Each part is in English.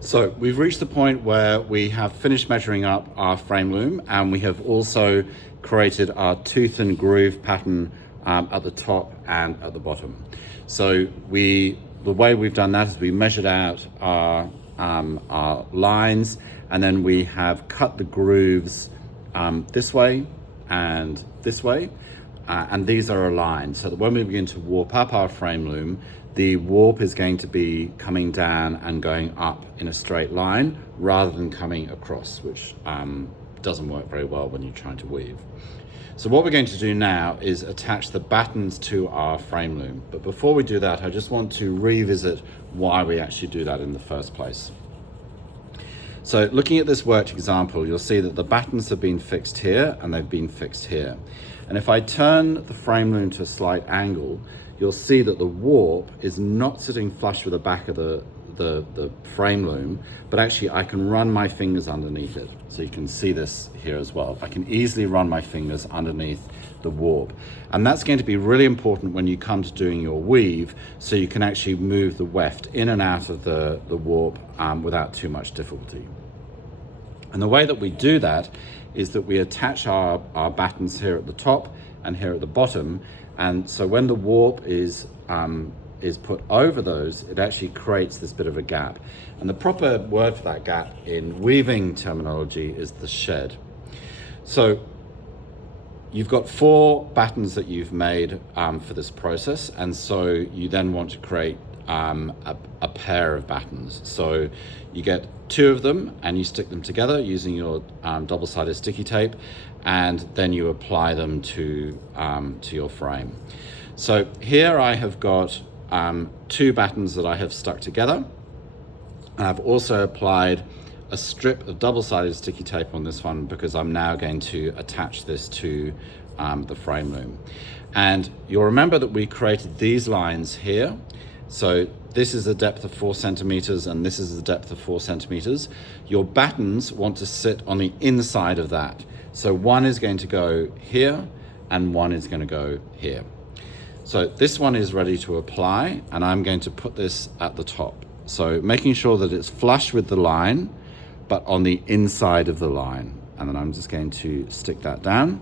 So we've reached the point where we have finished measuring up our frame loom, and we have also created our tooth and groove pattern at the top and at the bottom. So the way we've done that is we measured out our lines, and then we have cut the grooves this way and this way, and these are aligned so that when we begin to warp up our frame loom, the warp is going to be coming down and going up in a straight line rather than coming across, which doesn't work very well when you're trying to weave. So what we're going to do now is attach the battens to our frame loom. But before we do that, I just want to revisit why we actually do that in the first place. So looking at this worked example, you'll see that the battens have been fixed here and they've been fixed here. And if I turn the frame loom to a slight angle, you'll see that the warp is not sitting flush with the back of the frame loom, but actually I can run my fingers underneath it. So you can see this here as well. I can easily run my fingers underneath the warp. And that's going to be really important when you come to doing your weave, so you can actually move the weft in and out of the warp without too much difficulty. And the way that we do that is that we attach our battens here at the top and here at the bottom. And so when the warp is put over those, it actually creates this bit of a gap. And the proper word for that gap in weaving terminology is the shed. So you've got 4 battens that you've made for this process, and so you then want to create a pair of battens. So you get 2 of them and you stick them together using your double-sided sticky tape, and then you apply them to your frame. So here I have got 2 battens that I have stuck together, and I've also applied a strip of double-sided sticky tape on this one because I'm now going to attach this to the frame loom. And you'll remember that we created these lines here. So this is a depth of 4 centimeters and this is the depth of 4 centimeters. Your battens want to sit on the inside of that. So one is going to go here and one is going to go here. So this one is ready to apply, and I'm going to put this at the top. So making sure that it's flush with the line, but on the inside of the line. And then I'm just going to stick that down.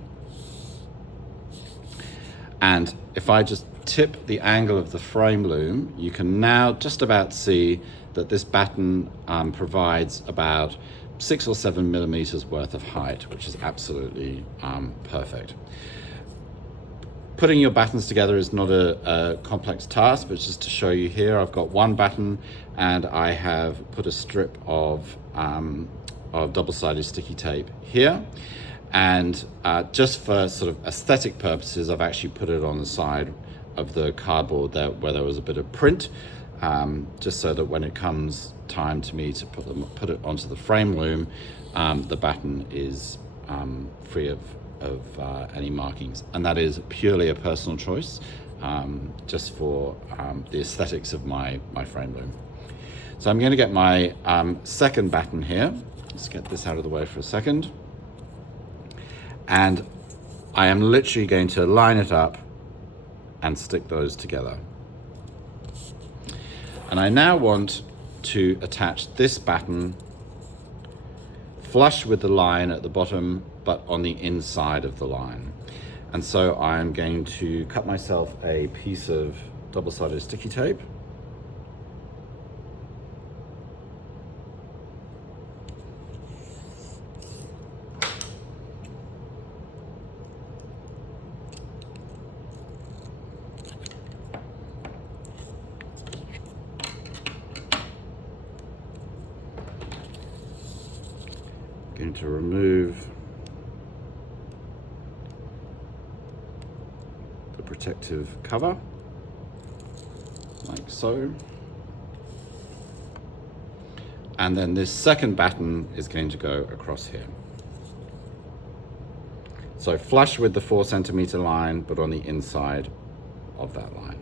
And if I just tip the angle of the frame loom, you can now just about see that this batten provides about 6 or 7 millimeters worth of height, which is absolutely perfect. Putting your battens together is not a complex task, but just to show you here, I've got 1 batten and I have put a strip of double-sided sticky tape here. And just for sort of aesthetic purposes, I've actually put it on the side of the cardboard there where there was a bit of print, just so that when it comes time to me to put it onto the frame loom, the batten is free of any markings. And that is purely a personal choice, just for the aesthetics of my frame loom. So I'm going to get my second batten here. Let's get this out of the way for a second. And I am literally going to line it up and stick those together. And I now want to attach this batten flush with the line at the bottom, but on the inside of the line. And so I'm going to cut myself a piece of double-sided sticky tape. Going to remove the protective cover, like so. And then this second batten is going to go across here. So flush with the 4 centimeter line, but on the inside of that line.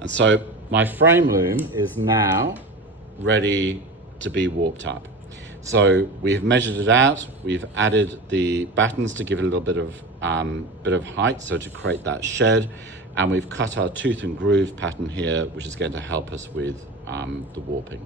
And so my frame loom is now ready to be warped up. So we've measured it out, we've added the battens to give it a little bit of height, so to create that shed, and we've cut our tooth and groove pattern here, which is going to help us with the warping.